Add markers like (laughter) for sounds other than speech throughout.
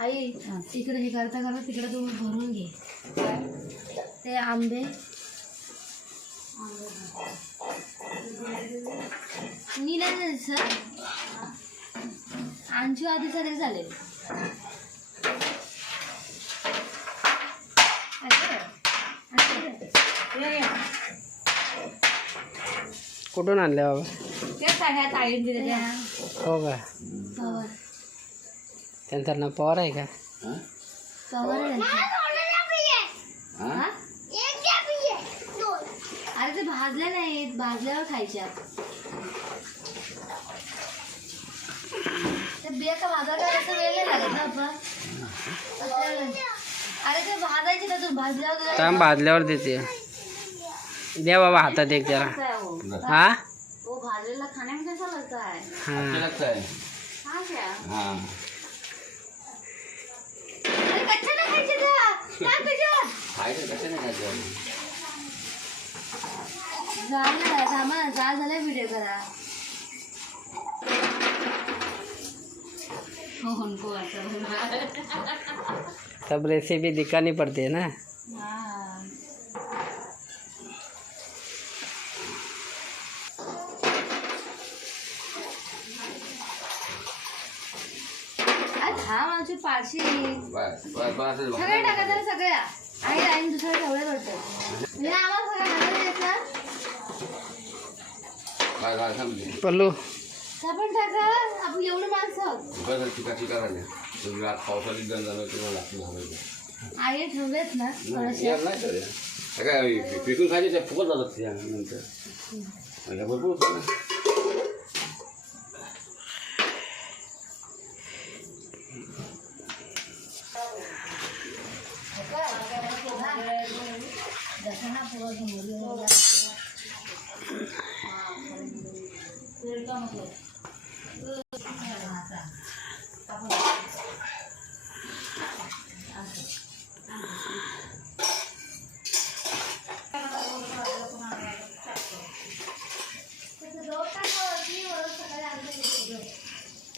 आई इकडे हे करता करता तिकडे तू भरून घे. ते आंबे. मी नाही सर? आमची आधी तरी चालेल कुठून आणले बाबा हो का त्यांचा नाव पवार आहे का हाँ हाँ? हा? अरे ते भाजल्या नाहीत भाजल्यावर खायच्या ते बिया का भाजायला असं वेळ नाही लागत ना आपण असं- अरे ते भाजायचे ना तू भाजल्यावर तुला काम भाजल्यावर देते द्या बाबा हातात एक जरा। काय हो? हा? हो भाजलेला खाण्यामध्ये कसा लागत आहे हा। लागतं आहे हा क्या? हां। अरे कच्च्या नाही खायचे त्या काय त्याच्यात खायचं कसं नाही खायचं जाळ ना थांबा ना जाळ झालाय व्हिडिओ करा हो उनको सब रेसिपी दिखानी पड़ती है ना। हाँ। हा माझी पारशी. बस बस बस सगळे टाकायचं सगळ्या आई आई दुसऱ्या ठेवले वाटतं म्हणजे आम्हाला सगळ्या ना काय पल्लू. टाका आपण एवढे माणसं. बस चिका चिका झाल्या. तुम्ही आज पावसाळी गंज झालं किंवा लागतील घालायचं आई ठेवलेत ना नाही थोडेसे. यार नाही तर यार. काय पिकून खायचे फुकट जातात नंतर या भरपूर होतं ना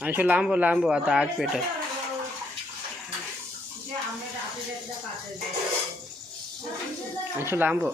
अंशू लांब हो, लांब हो, आता आग पेटत अंशू लांब हो.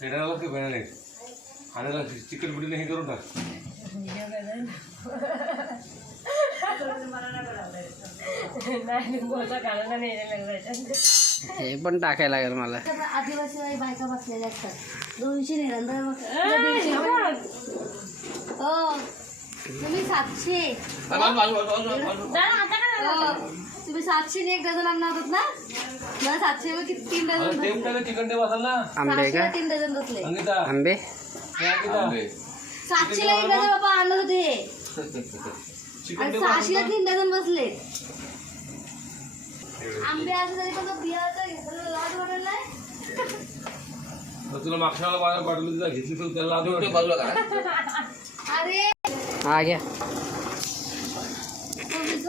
फिरायला की फिरायला नाही खाण्याला चिकन बिटन हे करून टाक. हे पण टाकायला लागेल मला. आदिवासी बाई बायका बसलेल्या असतात. दोनशे निरंतर दीडशे हो. तुम्ही सातशे. सातशे ने एक डझन आणणार होतात ना? मला सातशे वर किती तीन डझन ते ना? आंबे का? तीन डझन बसले. अंकिता आंबे? हे अंकिता आंबे. सातशे ला एक डझन बाबा आणत होते. चिकन आणि देव सहाशे ला तीन डझन बसले. आंबे असं तरी पण तो लाज नाही तुला मागच्या वेळेला बाजार पाठवली तिला घेतली तर त्याला वाटली. बाजूला अरे! हा घ्या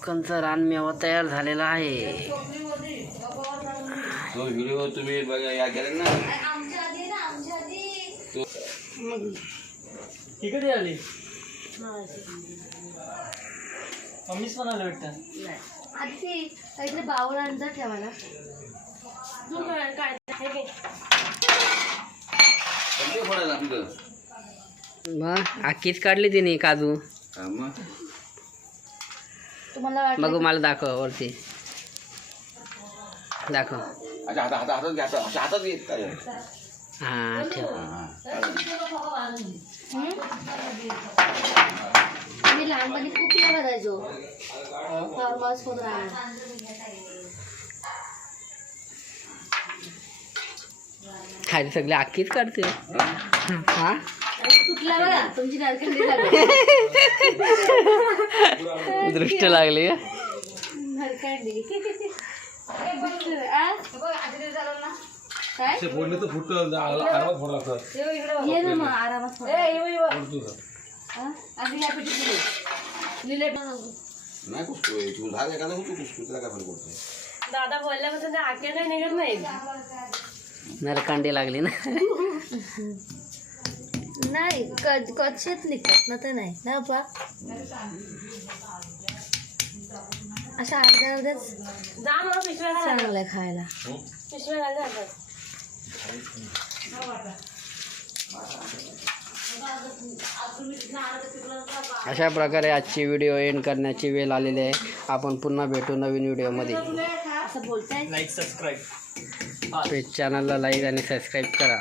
कोकणचा रानमेवा तयार झालेला आहे. तो व्हिडिओ तुम्ही बघा या केला ना. मग इकडे आली. हा, मम्मीच वाटतं. आधी काहीतरी आणजा ठेवा ना. मग आखीच काढली तिने काजू तुम्हाला बघू मला दाखव वरती. दाखव. अच्छा हातात हातात हातात घ्या हातात अशा हातात घेत काय हा ठेव. हा हं? आम्ही लहानपणी खूप पिया करायचो फार्म हाऊस मधून आणून. खाली सगळे आखीच काढते हा? तुटला बघा तुमची नरखंडी लागली (laughs) दृष्ट लागली का? काय? फोडले तर फुटतं आरामात फोड लागतात. ये ना मग आरामात थोडं. आधी या पिठी पुढे. निलेट नाही कुसतोय तू धाग एखादा होतो कुसतो त्याला काय फरक पडतोय? दादा बोलल्यापासून आख्या काही निघत नाही नरकांडी लागली ना. (laughs) नाही क- कच्चेच निघतात ना तर नाही. ना पा अशा अर्ध्या अर्ध्याच जा मला पिशव्या घाला. चांगलं आहे खायला. पिशव्या घाल जातात अशा प्रकारे आजची व्हिडिओ एंड करण्याची वेळ आलेली आहे. आपण पुन्हा भेटू नवीन व्हिडिओमध्ये असं बोलताय? लाईक सबस्क्राईब चॅनलला लाईक आणि सबस्क्राईब करा.